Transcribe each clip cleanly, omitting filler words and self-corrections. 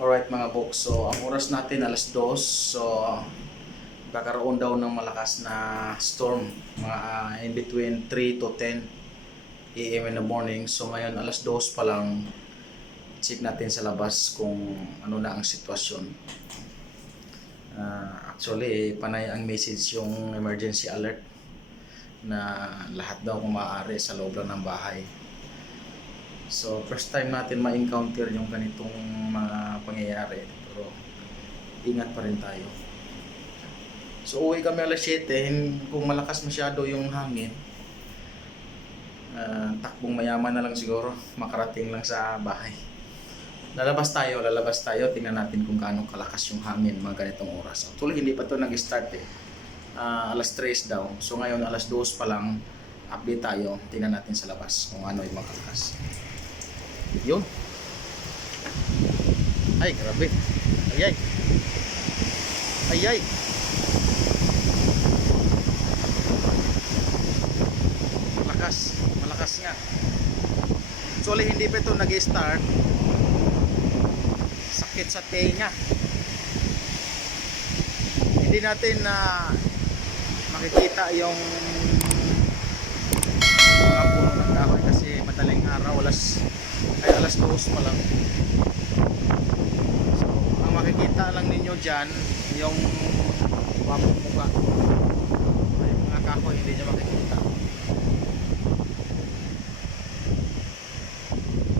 Alright mga books, so ang oras natin alas 2. So kakaroon daw ng malakas na storm mga in between 3 to 10 AM in the morning. So ngayon alas 2 pa lang, check natin sa labas kung ano na ang sitwasyon. Actually panay ang message yung emergency alert na lahat daw kung maaari sa loob lang ng bahay. So first time natin ma-encounter yung ganitong mga pangyayari, pero ingat pa rin tayo. So uwi kami alas 7, kung malakas masyado yung hangin, takbong mayaman na lang siguro, makarating lang sa bahay. Lalabas tayo, tingnan natin kung gaano kalakas yung hangin mga ganitong oras. Actually hindi pa to nag-start alas 3 daw. So ngayon alas 2 pa lang, update tayo, tingnan natin sa labas kung ano yung makalakas. Yun. Ay, grabe. Ayay. Ayay. Malakas nga. Actually, hindi pa ito nag-start. Sakit sa tenga. Hindi natin makikita yung mga puno ng kahoy kasi madaling araw, alas 2 pa lang. So, ang makikita lang ninyo dyan yung wapong muka. Yung mga kahoy hindi nyo makikita.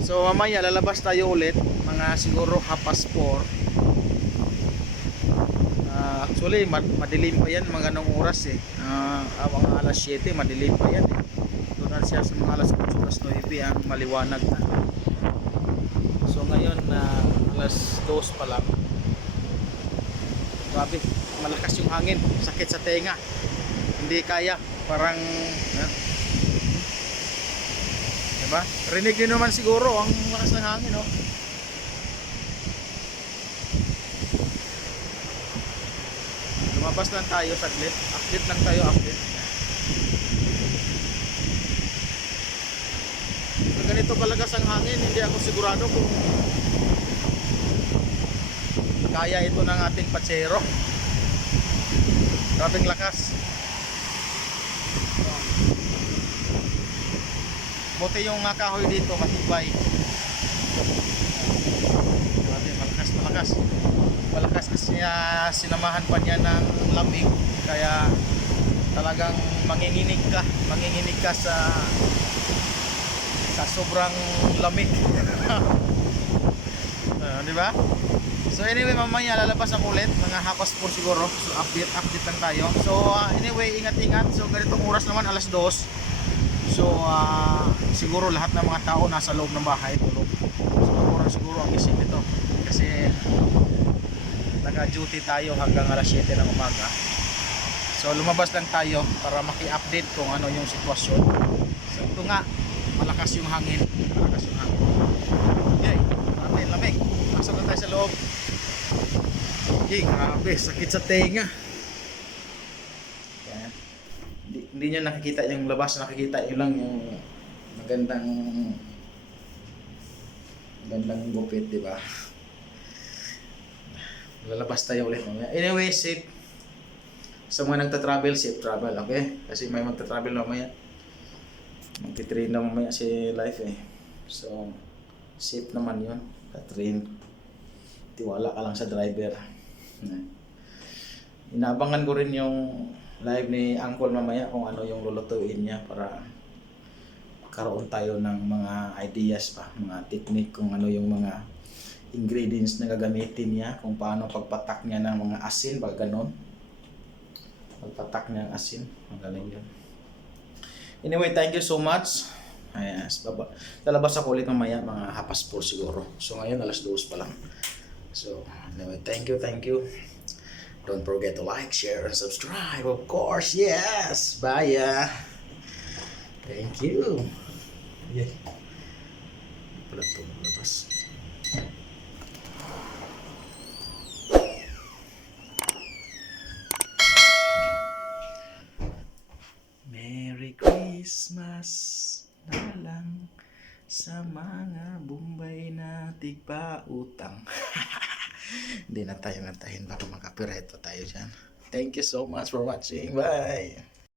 So mamaya lalabas tayo ulit mga siguro 3:30. Actually madilim pa yan mga ganong oras mga alas 7 madilim pa yan doon na siya sa mga alas 8, alas 9 ang maliwanag na. So ngayon alas 2 pa lang. Grabe, malakas yung hangin, sakit sa tenga, hindi kaya, parang diba? Rinig din naman siguro ang lakas ng hangin, no? Lumabas lang tayo saglit, update lang tayo, update. Pag ganito kalakas ang hangin, hindi ako sigurado kung kaya ito ng ating patsero. Grabing lakas. Buti yung kahoy dito matibay. Grabe, malakas kasi sinamahan pa niya ng lamig, kaya talagang manginginig ka sa sobrang lamig. Di ba? So anyway, mamaya lalabas ako ulit mga 3:30 siguro. So update lang tayo. So anyway, ingat. So ganitong oras naman alas 2. So siguro lahat ng mga tao nasa loob ng bahay tulog. Siguro ang isip nito kasi naka-duty tayo hanggang alas 7 ng umaga. So lumabas lang tayo para maki-update kung ano yung sitwasyon. So ito nga, malakas yung hangin. Yay, lamig. Pasok na tayo sa loob. Yay, grabe, sakit sa tenga. Hindi nyo nakikita yung labas, nakikita nyo lang yung magandang gupit, di ba? Lalabas tayo ulit mamaya. Anyway, safe. Sa mga nagta-travel, safe travel, okay? Kasi may magta-travel mamaya. Magti-train na mamaya si Life So, safe naman yun. Ta-train. Tiwala ka lang sa driver. Inaabangan ko rin yung live ni Uncle mamaya kung ano yung lulutuin niya para karoon tayo ng mga ideas pa, mga technique kung ano yung mga ingredients na gagamitin niya, kung paano pagpatak niya ng mga asin, pag ganon pagpatak niya ng asin, magaling yun. Anyway, thank you so much. Lalabas ako ulit mamaya mga 4:30 siguro. So ngayon alas 2 pa lang. So anyway, thank you. Don't forget to like, share, and subscribe, of course. Yes! Bye! Thank you! Yeah. Pala ito maglabas. Merry Christmas na lang sa mga Bombay na tigpa-utang. Hindi na tayo nantahin baka makapirate tayo dyan. Thank you so much for watching. Bye!